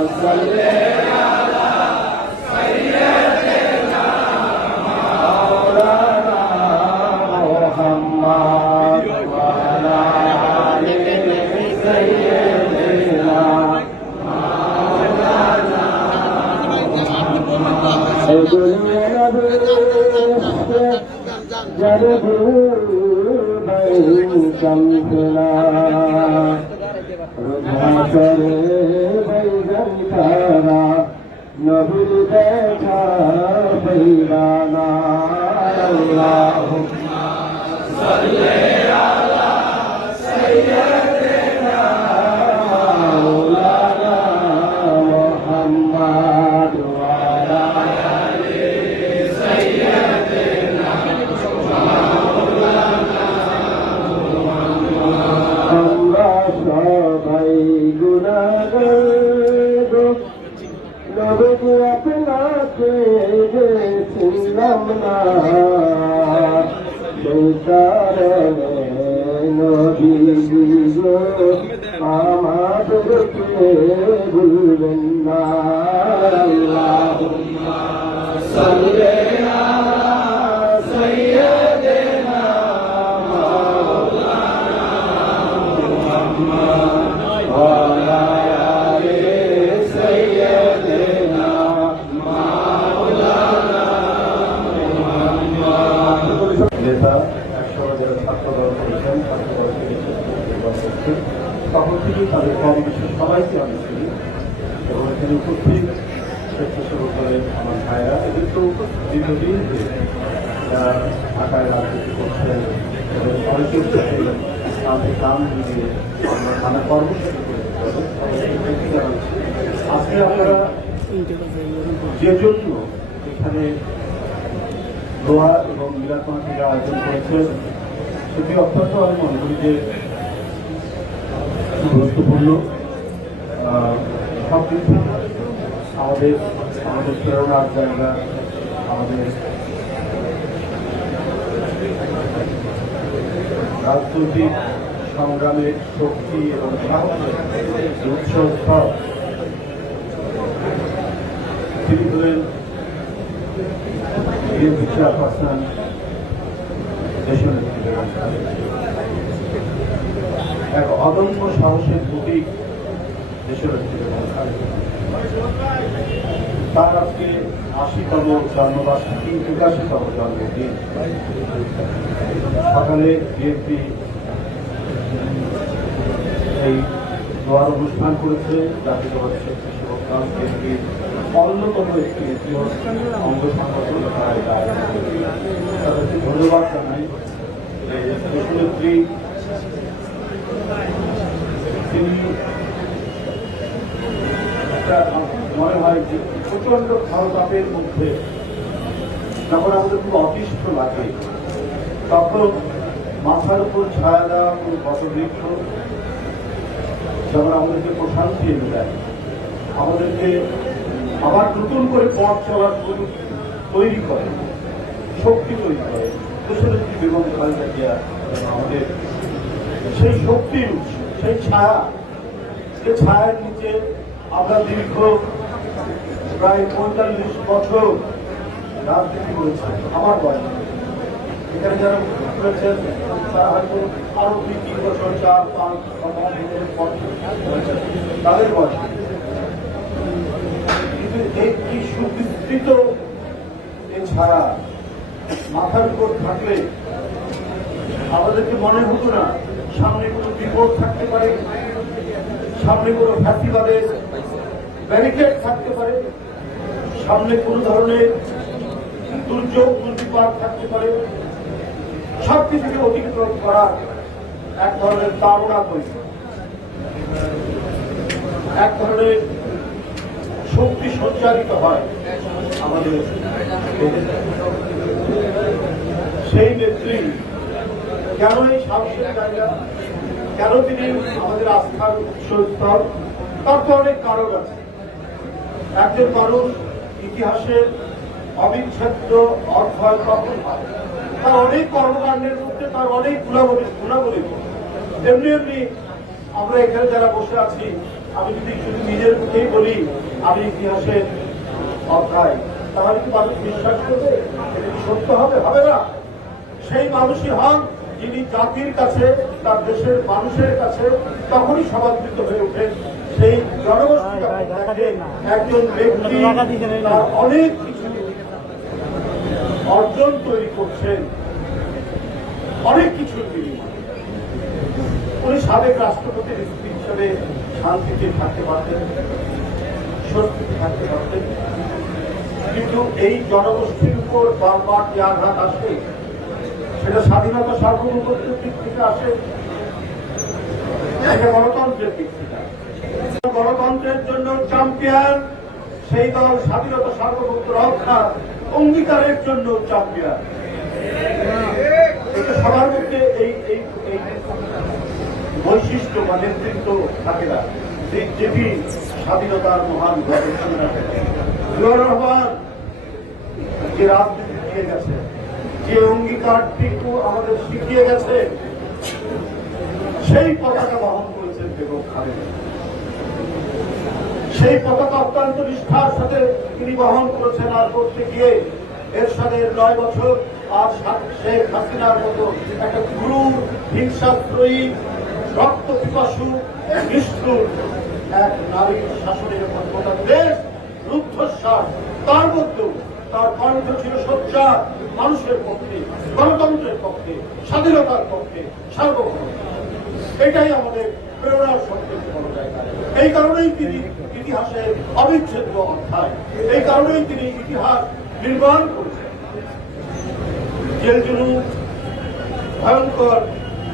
صل على سيدنا مولانا দীর্ঘদিন ঢাকায় রাজনীতি করছেন এবং অনেকের সাথে তাদের কাম দিয়ে মানে কর্মসূচি। আজকে আপনারা যে জন্য এখানে দোয়া এবং মিলাদ মাহফিলের আয়োজন করেছেন, সেটি অত্যন্ত আমি মনে করি যে গুরুত্বপূর্ণ সব থেকে আমাদের আমাদের প্রেরণার জায়গা রাজনৈতিক সংগ্রামের শক্তি এবং উৎসস্থল তিনি হলেন বিএনপি চেয়ারপারসন। এক অদম্য সাহসের প্রতীক দেশের। তার আজকে আশিতম জন্মবার্ষিকী, একাশিতম জন্মদিন সকালে বিএনপি এই দোয়ার অনুষ্ঠান করেছে, জাতীয় বিএনপির অন্যতম একটি অঙ্গ সংগঠন। তাদেরকে ধন্যবাদ জানাই দেশনেত্রী তিনি মনে হয় যে প্রচণ্ড খাওয়াতাপের মধ্যে যখন আমাদের খুব অতিষ্ঠ লাগে। তখন মাথার উপর ছায়া দেওয়া কোনো বটবৃক্ষ যখন আমাদেরকে প্রশান্তি এনে দেয়। আমাদেরকে আবার নতুন করে পথ চলার তৈরি করে, শক্তি তৈরি করে। দেশনেত্রী বেগম খালেদা জিয়া আমাদের, সেই শক্তির উৎস, সেই ছায়া। যে ছায়ার নিচে আমরা দীর্ঘ প্রায় পঁয়তাল্লিশ বছর রাজনীতি করেছি আমার বয়স। এখানে যারা করেছেন তারা হয়তো আরও দুই, তিন বছর, চার, পাঁচ তাদের বয়স। কিন্তু কি সুবিস্তৃত এই ছাড়া মাথার উপর থাকলে আমাদেরকে মনে হতো না, সামনে কোনো বিপদ থাকতে পারে? সামনে কোনো ফ্যাসিবাদের ব্যারিকেড থাকতে পারে? সামনে কোন ধরনের দুর্যোগ, দুর্বিপাক থাকতে পারে। সব কিছুকে অতিক্রম করার এক ধরনের তৈরি এক ধরনের শক্তি সঞ্চারিত হয় আমাদের সেই নেত্রী। কেন এই সাহসের জায়গা? কেন তিনি আমাদের আস্থার উৎসস্থল তার তো অনেক কারণ আছে। একজন মানুষ ইতিহাসের অবিচ্ছেদ্য কখন হয়। তার অনেক কর্মকাণ্ডের মধ্যে তার অনেক গুণাবলী গুণাবলী তেমনি এমনি আমরা এখানে যারা বসে আছি, আমি যদি শুধু নিজের মুখেই বলি, আমি ইতিহাসের অধ্যায়, তাহলে কি মানুষ বিশ্বাস করবে? এটা সত্য হবে? হবে না। সেই মানুষই হন যিনি জাতির কাছে, তার দেশের মানুষের কাছে তখনই সমাদৃত হয়ে ওঠেন। সেই জনগোষ্ঠী একজন ব্যক্তি তার অনেক কিছু অর্জন তৈরি করছেন। অনেক কিছুর বিনিময়ে উনি সাবেক রাষ্ট্রপতির স্ত্রী হিসেবে শান্তিতে থাকতে পারতেন স্বস্তিতে থাকতে পারতেন। কিন্তু এই জনগোষ্ঠীর উপর বারবার যে আঘাত আসে সেটা স্বাধীনতা সার্বভৌমত্বের দিক থেকে আসে গণতন্ত্রের দিক থেকে আসে। গণতন্ত্রের জন্য চ্যাম্পিয়ন সেই দল স্বাধীনতা সার্বভৌমত্ব রক্ষা অঙ্গীকারের জন্য চ্যাম্পিয়ন সবার মধ্যে এই এই বৈশিষ্ট্য বা নেতৃত্ব থাকে না। যেটি স্বাধীনতার মহান যে রাজনীতি দিয়ে গেছে, যে অঙ্গীকারটিকু আমাদের শিখিয়ে গেছে, সেই পতাকা বহন করেছেন বেগম খালেদা। সেই পতাকা অত্যন্ত নিষ্ঠার সাথে তিনি বহন করেছেন আর করতে গিয়ে এর সাথে নয় বছর আর শেখ হাসিনার মতো একটা ক্রূর হিংসাত্রয়ী, রক্ত পিপাসু, নিষ্ঠুর এক নারীর শাসনের উপর গোটা দেশ রুদ্ধশ্বাস। তার মধ্যেও তার কণ্ঠ ছিল সোচ্চা মানুষের পক্ষে, গণতন্ত্রের পক্ষে, স্বাধীনতার পক্ষে, সার্বভৌম। এটাই আমাদের প্রেরণার সবচেয়ে বড় জায়গা। এই কারণেই তিনি ইতিহাসের অবিচ্ছেদ্য অধ্যায়। এই কারণেই তিনি ইতিহাস নির্মাণ করেছেন। জেল জুলুম ভয়ঙ্কর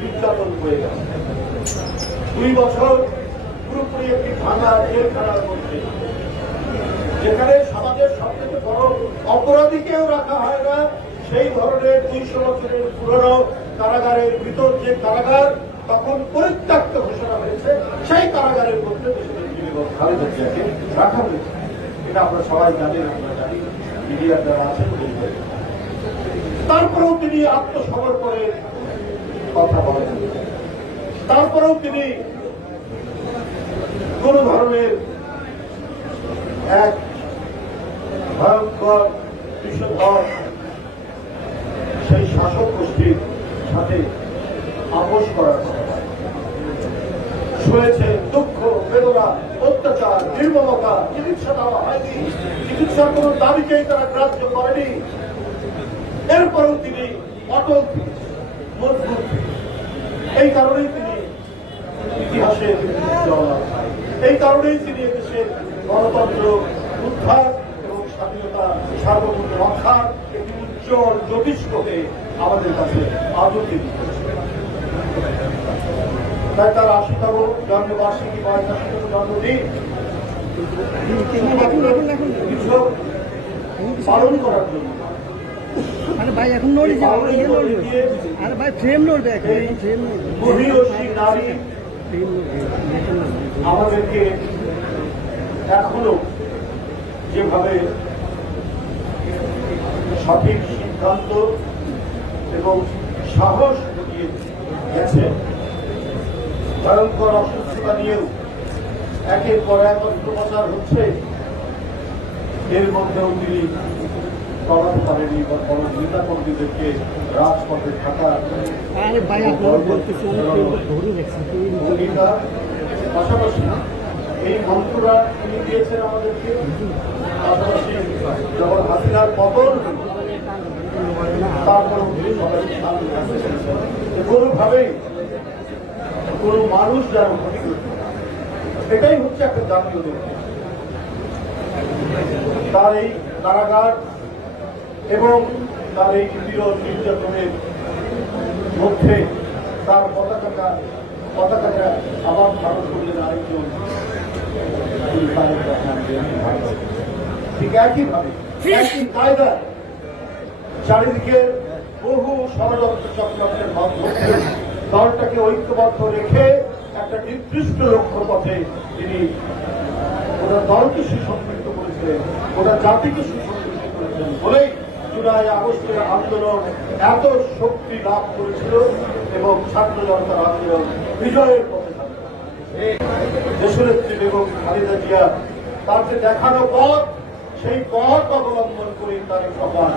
নির্যাতন হয়ে গেছে। দুই বছর পুরোপুরি একটি ভাঙা জেলখানার মধ্যে। যেখানে সমাজের সবথেকে বড় অপরাধীকেও রাখা হয় না, সেই ধরনের দুইশো বছরের পুরনো কারাগারের ভিতর যে কারাগার তখন পরিত্যক্ত ঘোষণা হয়েছে, সেই কারাগারের মধ্যে বেগম এটা আমরা সবাই জানি আমরা জানি। মিডিয়ার তারপরেও তিনি আত্মসমর্পণের কথা বলেন। তারপরেও তিনি কোন ধরনের এক ভয়ঙ্কর বিষধর সেই শাসক গোষ্ঠীর সাথে আপোষ করার কথা নয়। শুয়েছে দুঃখ বেদনা অত্যাচার নির্মমতা চিকিৎসা দেওয়া হয়নি চিকিৎসার কোন দাবিকেই তারা গ্রাহ্য করেনি এরপরেও তিনি অটল ছিলেন, মজবুত ছিলেন। এই কারণেই তিনি ইতিহাসের জওয়ান। এই কারণেই তিনি এদেশের গণতন্ত্র উদ্ধার এবং স্বাধীনতা সার্বভৌম রক্ষার একটি উজ্জ্বল জ্যোতিষ্ককে আমাদের কাছে আজও তাই তার আশিতম জন্মবার্ষিকী বা জন্মদিন। পালন করার জন্য। আরে ভাই এখন নড়ি আরে ভাই ফ্রেম ফ্রেম নারী। আমাদেরকে এখনও যেভাবে সঠিক সিদ্ধান্ত এবং সাহস দিয়ে গেছে। ভয়ঙ্কর অসুস্থতা নিয়েও একের পর এক অস্ত্রোপচার হচ্ছে। এর মধ্যেও তিনি কমাতে পারেনি বা বড় নেতা কর্মীদেরকে রাজপথে থাকা পাশাপাশি এই মন্ত্ররা তিনি দিয়েছেন আমাদেরকে। পাশাপাশি যখন হাসিনার পতন সামনে আসছেন। কোনোভাবেই কোনো মানুষ যেন ক্ষতি করতে না পারে। এটাই তার এই কারাগার এবং তার এই নিপীড়ন নির্যাতনের মধ্যে তার পতাকাটা পতাকাটা আবার ধারণ করলেন আরেকজন ভারত। ঠিক একইভাবে, একই কায়দায় চারিদিকে বহু ষড়যন্ত্র চক্রান্তের মাধ্যমে দলটাকে ঐক্যবদ্ধ রেখে একটা নির্দিষ্ট লক্ষ্য পথে তিনি ওটা দলকে সুসংগঠিত করেছিলেন ওটা জাতিকে সুসংগঠিত করেছিলেন বলেই জুলাই আগস্টের আন্দোলন এত শক্তি লাভ করেছিল এবং ছাত্র জনতার আন্দোলন বিজয়ের পথে দেশনেত্রী বেগম খালেদা জিয়া তার যে দেখানো পথ সেই পথ অবলম্বন করে তার সবার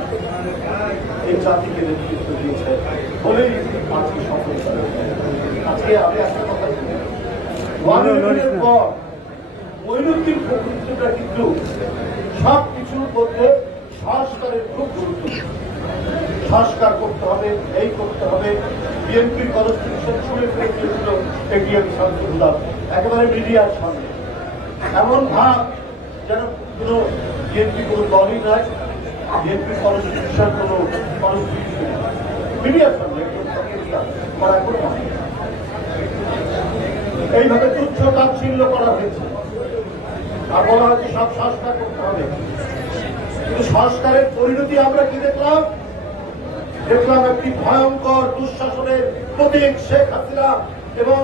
এই জাতিকে নেতৃত্ব দিয়েছে। বলেই আজকে সফল আজকে আমি একটা কথা। পর মৈনুদ্দিন ফখরুদ্দিনরা কিন্তু সব কিছুর মধ্যে সংস্কারের খুব গুরুত্ব। সংস্কার করতে হবে, এই করতে হবে। বিএনপির কনস্টিটিউশন ছুড়ে ফেলে দিয়েছিল এটিএম শামসুল্লাহ একেবারে মিডিয়ার সামনে। এমন ভাব যেন কোনো বিএনপি কোনো দলই বিএনপির কনস্টিটিউশন কোনো করা কোনো এইভাবে তুচ্ছ তাচ্ছিল্য করা হয়েছে। আর বলা হয়েছে সব সংস্কার করতে হবে। কিন্তু সংস্কারের পরিণতি আমরা কি দেখলাম? দেখলাম একটি ভয়ঙ্কর দুঃশাসনের প্রতীক শেখ হাসিনা এবং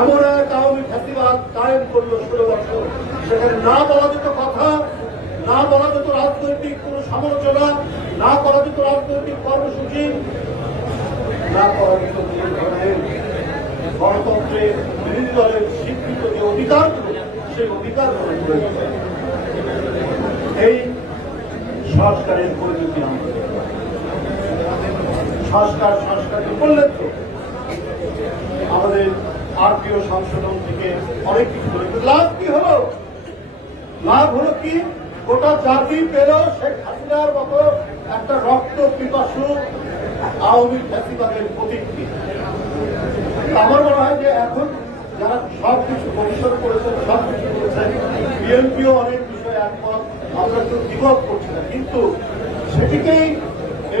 এমন এক আওয়ামী ফাঁসিবাদ কায়েম করল ষোলো বছর সেখানে না বলা যেত কথা, না বলা যেত রাজনৈতিক কোন সমালোচনা, না করা যেত রাজনৈতিক কর্মসূচি, না করা যেত গণতন্ত্রের বিরোধী দলের স্বীকৃত যে অধিকার সেই অধিকার এই সংস্কারের পরিণতি দেখলাম। সংস্কার সংস্কার তো আমাদের আরপিও সংশোধন থেকে অনেক কিছু করে লাভ কি হলো? লাভ হলো কি? গোটা জাতি পেল শেখ হাসিনার মতো একটা রক্ত পিপাসু আওয়ামী ফ্যাসিবাদের প্রতীকটি আমার মনে হয় যে এখন যারা সব কিছু পরিশোধ করেছেন সব কিছু করেছেন বিএনপিও অনেক বিষয়ে একমত, আমরা তো দ্বিমত করছি না। কিন্তু সেটিকেই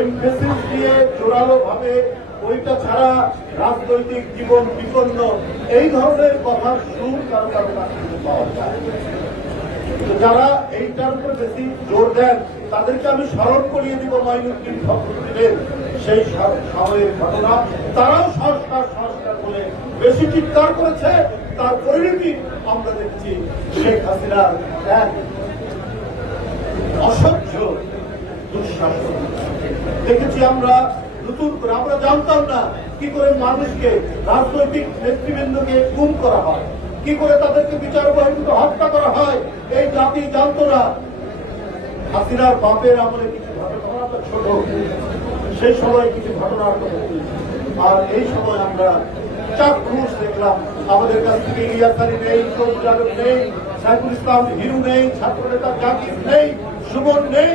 এমফেসিস দিয়ে জোরালো ভাবে ওইটা ছাড়া রাজনৈতিক জীবন বিপন্ন, এই ধরনের কথার সুর কারও কারও পাওয়া যায়। যারা এইটার উপর বেশি জোর দেন, তাদেরকে আমি স্মরণ করিয়ে দিব মাইনুদ্দিন ফখরুদ্দিনের সেই সময়ের ঘটনা। তারাও সংস্কার সংস্কার বলে বেশি চিৎকার করেছে। তার পরিণতি আমরা দেখছি শেখ হাসিনার এক অসহ্য দুঃশাসন। দেখেছি আমরা নতুন করে আমরা জানতাম না কি করে মানুষকে রাজনৈতিক নেতৃবৃন্দকে গুম করা হয়, কি করে তাদেরকে বিচার বহির্ভূত হত্যা করা হয়, এই জাতি জানতো না। হাসিনার বাপের আমলে কিছু ঘটনা ছোট, সেই সময় কিছু ঘটনার কথা আর এই সময় আমরা চাক্ষুষ দেখলাম, আমাদের কাছ থেকে ইলিয়াস আলী নেই সবুজ নেই, সাইফুল ইসলাম হিরু নেই ছাত্র নেতা জাকির নেই, সুমন নেই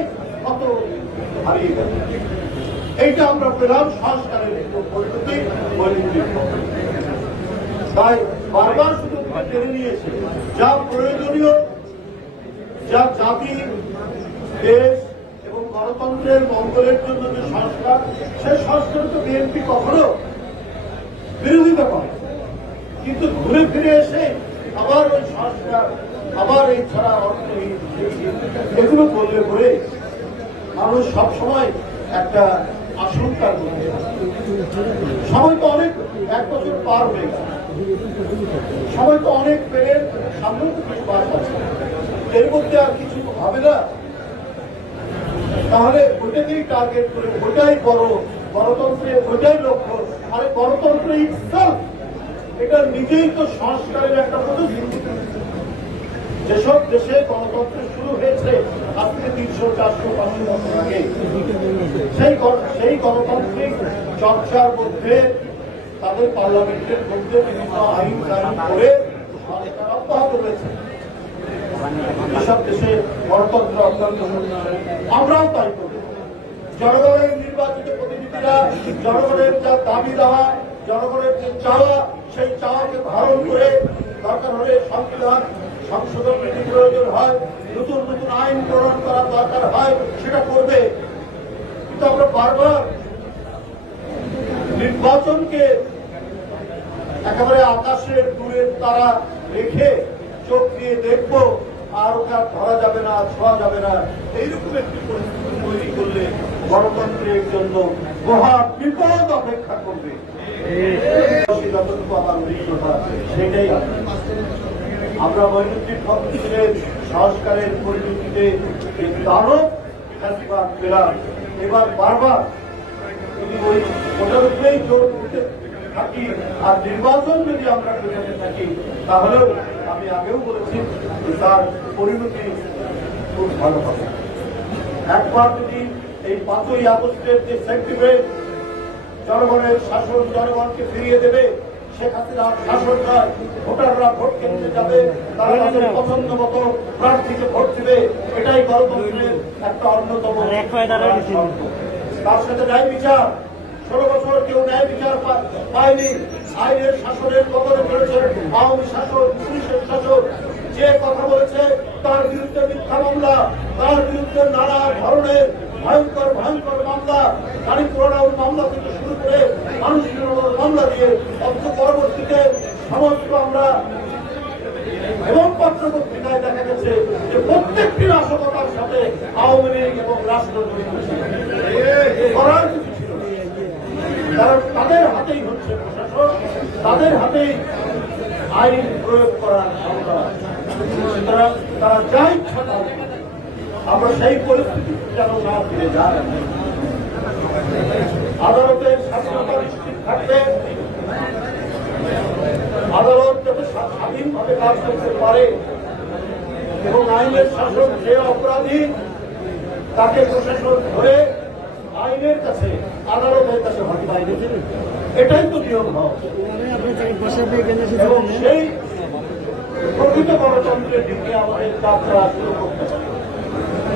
কত হারিয়ে গেল। এইটা আমরা পেলাম সংস্কারের একটু পরিণতি তাই বারবার শুধু টেনে নিয়েছে, যা প্রয়োজনীয়, যা জাতি দেশ এবং গণতন্ত্রের মঙ্গলের জন্য যে সংস্কার, সেই সংস্কার তো বিএনপি কখনো বিরোধিতা করে কিন্তু ঘুরে ফিরে এসে আবার ওই সংস্কার, আবার এই ছাড়া অর্থহীন এগুলো করলে পরে মানুষ সবসময় একটা আশঙ্কার সময় তো অনেক, এক বছর পার হয়ে তো অনেক পেরে সামনেও তো কিছু এর মধ্যে আর কিছু হবে না? তাহলে ওইটাকেই টার্গেট করে, ওইটাই বড় গণতন্ত্রে ওইটাই লক্ষ্য। আরে গণতন্ত্র ইটসেলফ এটা নিজেই তো সংস্কারের একটা পদ্ধতি যেসব দেশে গণতন্ত্র শুরু হয়েছে আজ থেকে তিনশো চারশো পাঁচশো বছর আগে সেই সেই গণতান্ত্রিক চর্চার মধ্যে তাদের পার্লামেন্টের মধ্যে বিভিন্ন আইন কানুন করে অব্যাহত রয়েছে এসব দেশে গণতন্ত্র অত্যন্ত আমরাও তাই করি। জনগণের নির্বাচিত প্রতিনিধিরা, জনগণের যা দাবি দেওয়া, জনগণের যে চাওয়া, সেই চাওয়াকে ধারণ করে দরকার হলে সংবিধান সংশোধন যদি প্রয়োজন হয় নতুন নতুন আইন প্রণয়ন করার দরকার হয় সেটা করবে। কিন্তু আমরা বারবার নির্বাচনকে একেবারে আকাশের দূরের তারা রেখে চোখ দিয়ে দেখব আর ওকে আর ধরা যাবে না ছোঁয়া যাবে না। এইরকম একটি পরিস্থিতি তৈরি করলে গণতন্ত্রের জন্য মহা বিপদ অপেক্ষা করবে। সেটাই। আমরা মহিনুদ্দিন ফখরুদ্দিনের সংস্কারের পরিণতিতে দারুণ পেলাম। এবার বারবার যদি ওই ওটার জোর দিতে থাকি আর নির্বাচন যদি আমরা পেছনে থাকি, তাহলেও আমি আগেও বলেছি যে তার পরিণতি খুব ভালো হবে। একবার যদি এই পাঁচই আগস্টের যে সেন্টিমেন্ট জনগণের শাসন জনগণকে ফিরিয়ে দেবে শেখ হাসিনার শাসনটা ভোটাররা ভোট কেন্দ্রে যাবে তারা তাদের পছন্দ মতো প্রার্থীকে ভোট দিবে এটাই গণতন্ত্রের একটা অন্যতম তার সাথে ন্যায় বিচার। ষোলো বছর কেউ ন্যায় বিচার পায়নি। আইনের শাসনের কবলে পড়েছে। আওয়ামী শাসন পুলিশের শাসন যে কথা বলেছে, তার বিরুদ্ধে মিথ্যা মামলা, তার বিরুদ্ধে নানা ধরনের ভয়ঙ্কর ভয়ঙ্কর মামলা, গাড়ি পোড়ানোর মামলা থেকে শুরু করে মানুষ মামলা দিয়ে অর্থ পরবর্তীতে সমস্ত আমরা এবং পত্র পত্রিকায় দেখা গেছে যে প্রত্যেকটি নাশকতার সাথে আওয়ামী লীগ এবং রাষ্ট্র করার কিছু কারণ তাদের হাতেই হচ্ছে প্রশাসন, তাদের হাতেই আইন প্রয়োগ করার ক্ষমতা। সুতরাং তারা যা ইচ্ছা আমরা সেই পরিস্থিতি যেন না ফিরে যাই। আদালতের স্বাধীনতা নিশ্চিত থাকবে আদালত যাতে স্বাধীনভাবে কাজ করতে পারে এবং আইনের শাসন যে অপরাধী তাকে প্রশাসন ধরে আইনের কাছে আদালতের কাছে হটিয়ে এটাই তো নিয়ম এবং সেই প্রকৃত গণতন্ত্রের দিকে আমাদের যাত্রা শুরু করতে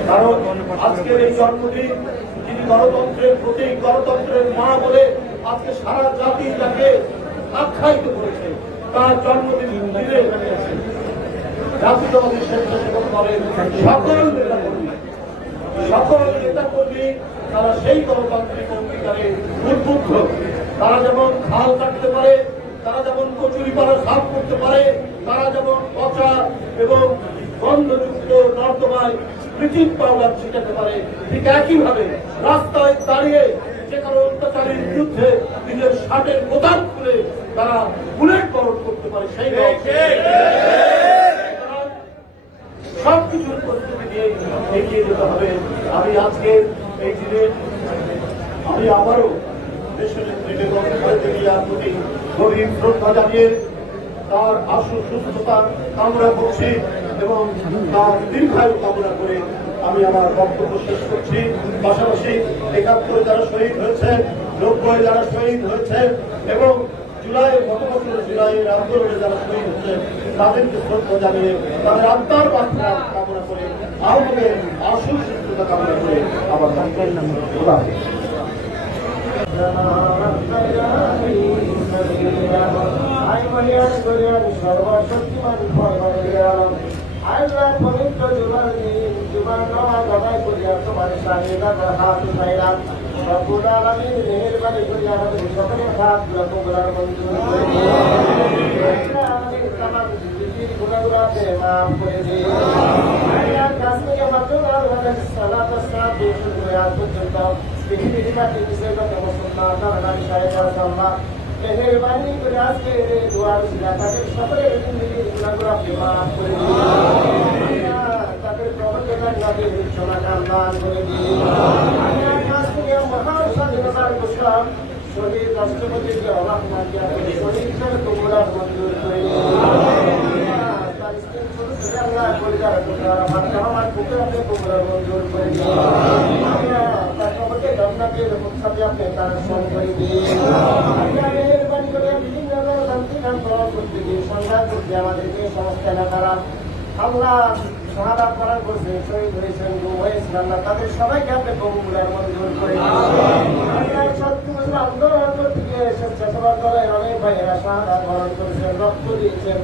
কারণ আজকের এই জন্মদিন যিনি গণতন্ত্রের প্রতীক, গণতন্ত্রের মা বলে আজকে সারা জাতি তাকে আখ্যায়িত করেছে, তার জন্মদিন দিনে জাতীয়তাবাদী স্বেচ্ছাসেবক দলের সকল নেতা কর্মী সকল নেতা কর্মী তারা সেই গণতান্ত্রিক অঙ্গীকারে উদ্বুদ্ধ। তারা যেমন খাল কাটতে পারে যেমন কচুরি পাড়া সাফ করতে পারে তারা যেমন পচা এবং গন্ধযুক্ত নর্দমায় ব্লিচিং পাউডার ছিটাতে পারে ঠিক একইভাবে রাস্তায় দাঁড়িয়ে যে কারও অত্যাচারের বিরুদ্ধে নিজের শার্টের বোতাম খুলে তারা বুলেট বরণ করতে পারে সেই সুতরাং সব কিছুর প্রস্তুতি নিয়ে এগিয়ে যেতে হবে। আমি আজকে এই দিনে আমি আবারও তার আশু সুস্থতা কামনা করছি এবং তার দীর্ঘায়ু কামনা করে আমি আমার বক্তব্য শেষ করছি। পাশাপাশি একাত্তরে যারা শহীদ হয়েছে, নব্বই যারা শহীদ হয়েছে এবং জুলাই, গত বছর জুলাইয়ের আন্দোলনে যারা শহীদ হয়েছে, তাদেরকে শ্রদ্ধা জানিয়ে তাদের আত্মার বার্তা কামনা করে আহ্বানের আশু সুস্থতা কামনা করে আমার সর্বশক্তিমান আল্লাহ পবিত্র জুমার জুমার নামাজ আদায় করিয়া তোমার সাহিদা হাত উঠাইলাম রব্বুল আলামিন মেহেরবানি করিয়া আমাদের সকলের হাতগুলো তোমরা মঞ্জুর করে দিন আল্লাহ আমাদের তামাম জিন্দেগির গুনাহগুলোকে মাফ করে দিন আল্লাহ কাছ থেকে মাত্র আমাদের সালাত সালাত দিয়ে শুরু করে আজ পর্যন্ত পৃথিবীর মাটি বিষয়গত মুসলমান নারী সাহেব আল্লাহ মেহেরবানি করে আজকে দোয়ার শিলা তাদের সকলের জিন্দেগির গুনাহগুলোকে মাফ করে দিন তাদের প্রবঞ্চনার নাকে সমাধান দান করে দিন মহান স্বাধীনতার ঘোষণা শহীদ রাষ্ট্রপতিকে রহমান শহীদ হিসেবে তোমরা মঞ্জুর করে আল্লাহ, ছেলে মাধ্যমে আমার বুকে আপনি তোমরা মঞ্জুর করে দিন জান্নাতের করছে আল্লাহ সবাইকে আন্দোলন করতে গিয়ে স্বেচ্ছাসেবক দলের অনেক ভাইয়েরা শাহাদাত বরণ করেছেন রক্ত দিয়েছেন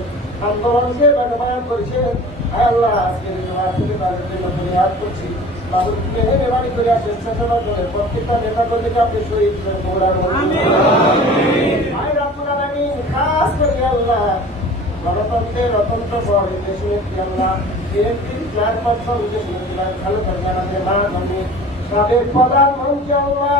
আজকে দোয়া থেকে তাদের জন্য করছি। বাবুর মেহেরবানি করে স্বেচ্ছাসেবক দলের প্রত্যেকটা নেতা কর্মীকে আপনি শহীদ খাস করে আল্লাহ। গণতন্ত্রের অতন্ত্র বড় দেশে একটি আল্লাহ। বিএনপির চেয়ারপারসন দেশে ভালো থাকবে আমাদের মা সাবেক প্রধানমন্ত্রী আল্লাহ।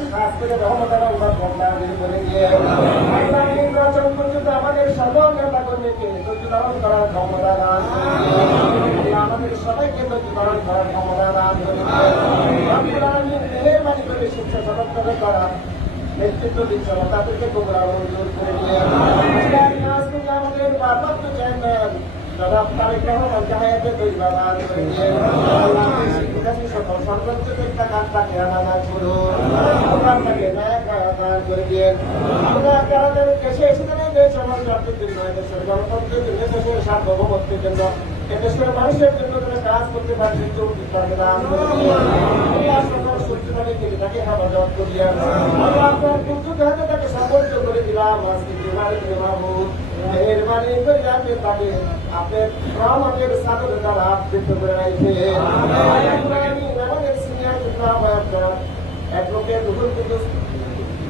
খাস করে রহমতের আল্লাহ বন্যাগুলি করে দিয়ে আল্লাহ নির্বাচন পর্যন্ত আমাদের সর্বজ্ঞতা কর্মীকে ধৈর্য করার ক্ষমতা দান আমাদের সবাইকে ধৈর্য ধারণ করার ক্ষমতা দান মেহেরবানি করে শিক্ষা সদস্য করা নেতৃত্ব দিচ্ছেন তাদেরকে তোমরা মঞ্জুর করে নিয়ে আমাদের ভারপ্রাপ্ত চেয়ারম্যান জনাব তারেক রহমান জাহায়াতে দুই দিয়ে আল্লাহ শিক্ষার্থী সকল সর্বোচ্চ কাজ তাকে আল্লাহ আদান করে দিয়ে আমরা যারা এসেছেন এই দেশ এদেশের মানুষের জন্য যারা কাজ করতে পারছে চৌকি তাকে দান করে দিয়ে আল্লাহ সকল সত্যি থেকে তাকে হেফাজত করিয়া আল্লাহ দিলাম মেহরবানি করে আপনি তাকে আপনার রহমতের সাগর দ্বারা আবৃত করে রাখে আমাদের সিনিয়র ইসলাম আপনার অ্যাডভোকেট রুহুল কুদুস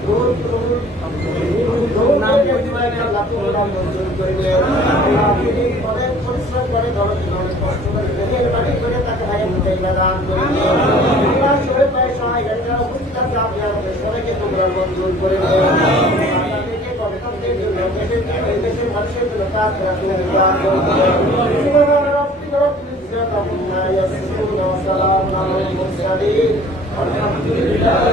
রুহুল রুহুল অনেক পরিশ্রম করে ধরো অনেক কষ্ট করে দেশের মানুষের জন্য কাজ রাখুন আলহামদুলিল্লাহ